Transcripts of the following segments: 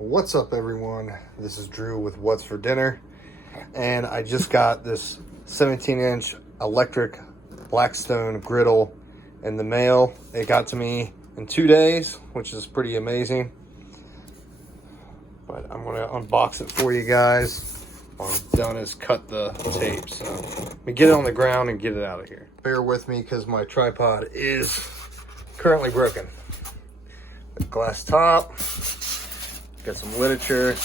What's up, everyone? This is Drew with What's for Dinner, and I just got this 17-inch electric Blackstone griddle in the mail. It got to me in 2 days, which is pretty amazing. But I'm gonna unbox it for you guys. All I'm done is cut the tape, so let me get it on the ground and get it out of here. Bear with me because my tripod is currently broken. Glass top. Got some literature.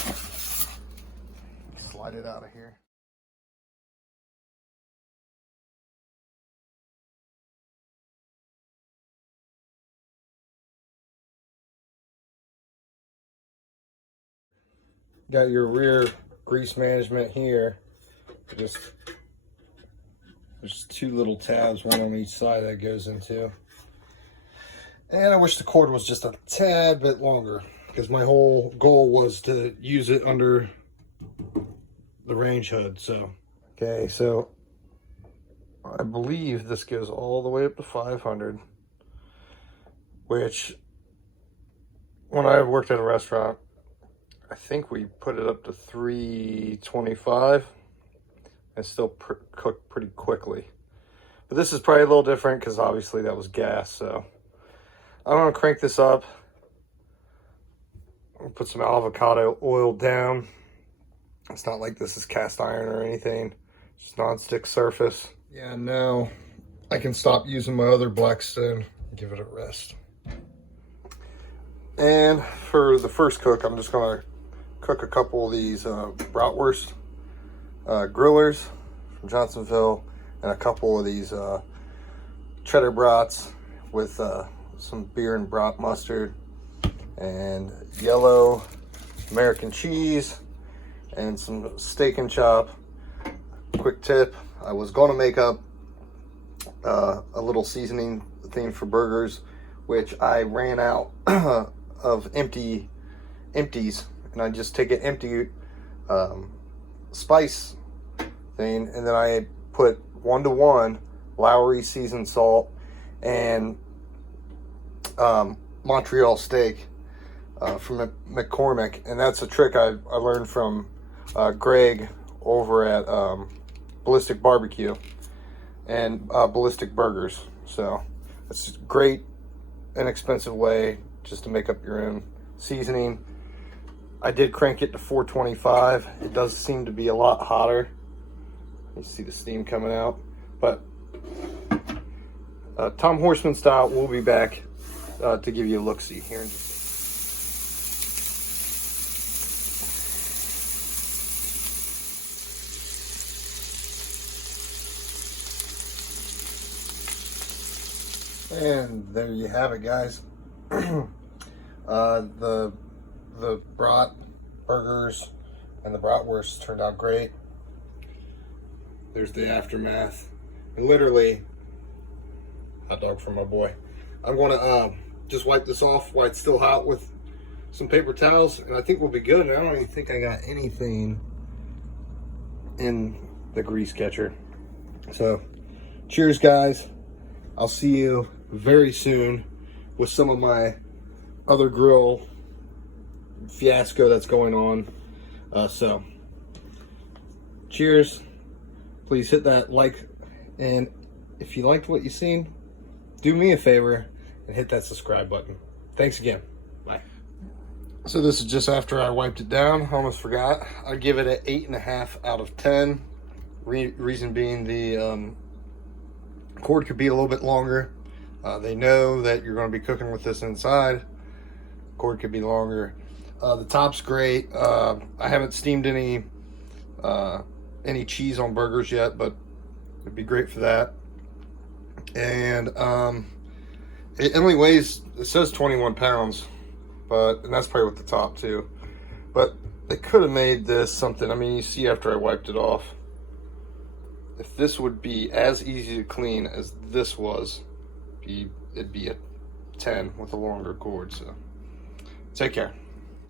Slide it out of here. Got your rear grease management here. There's 2 little tabs, one on each side that goes into. And I wish the cord was just a tad bit longer, because my whole goal was to use it under the range hood. So, okay, so I believe this goes all the way up to 500, which when I worked at a restaurant, I think we put it up to 325 and still cooked pretty quickly. But this is probably a little different because obviously that was gas. So I'm gonna crank this up. I'll put some avocado oil down. It's not like this is cast iron or anything, just non-stick surface. Yeah, now I can stop using my other Blackstone and give it a rest. And for the first cook, I'm just gonna cook a couple of these bratwurst grillers from Johnsonville, and a couple of these cheddar brats with some beer and brat mustard and yellow American cheese and some steak and chop. Quick tip, I was going to make up a little seasoning thing for burgers, which I ran out of empties, and I just take an empty spice thing, and then I put 1-to-1 Lowry seasoned salt and Montreal steak from McCormick, and that's a trick I learned from Greg over at Ballistic Barbecue and Ballistic Burgers. So it's a great, inexpensive way just to make up your own seasoning. I did crank it to 425. It does seem to be a lot hotter. You see the steam coming out, but Tom Horseman style, we'll be back to give you a look-see here in just and there you have it, guys. The brat burgers and the bratwurst turned out great. There's the aftermath. And literally, hot dog for my boy. I'm going to just wipe this off while it's still hot with some paper towels, and I think we'll be good. I don't even think I got anything in the grease catcher. So, cheers, guys. I'll see you very soon with some of my other grill fiasco that's going on. So, cheers. Please hit that like, and if you liked what you seen, do me a favor and hit that subscribe button. Thanks again. Bye. So this is just after I wiped it down. I almost forgot. I give it an 8.5 out of 10. Reason being, the cord could be a little bit longer. They know that you're going to be cooking with this inside. Cord could be longer. The top's great. I haven't steamed any cheese on burgers yet, but it'd be great for that. And it only weighs, it says 21 pounds, and that's probably with the top too. But they could have made this something. I mean, you see after I wiped it off, if this would be as easy to clean as this was, it'd be a 10 with a longer cord. So take care.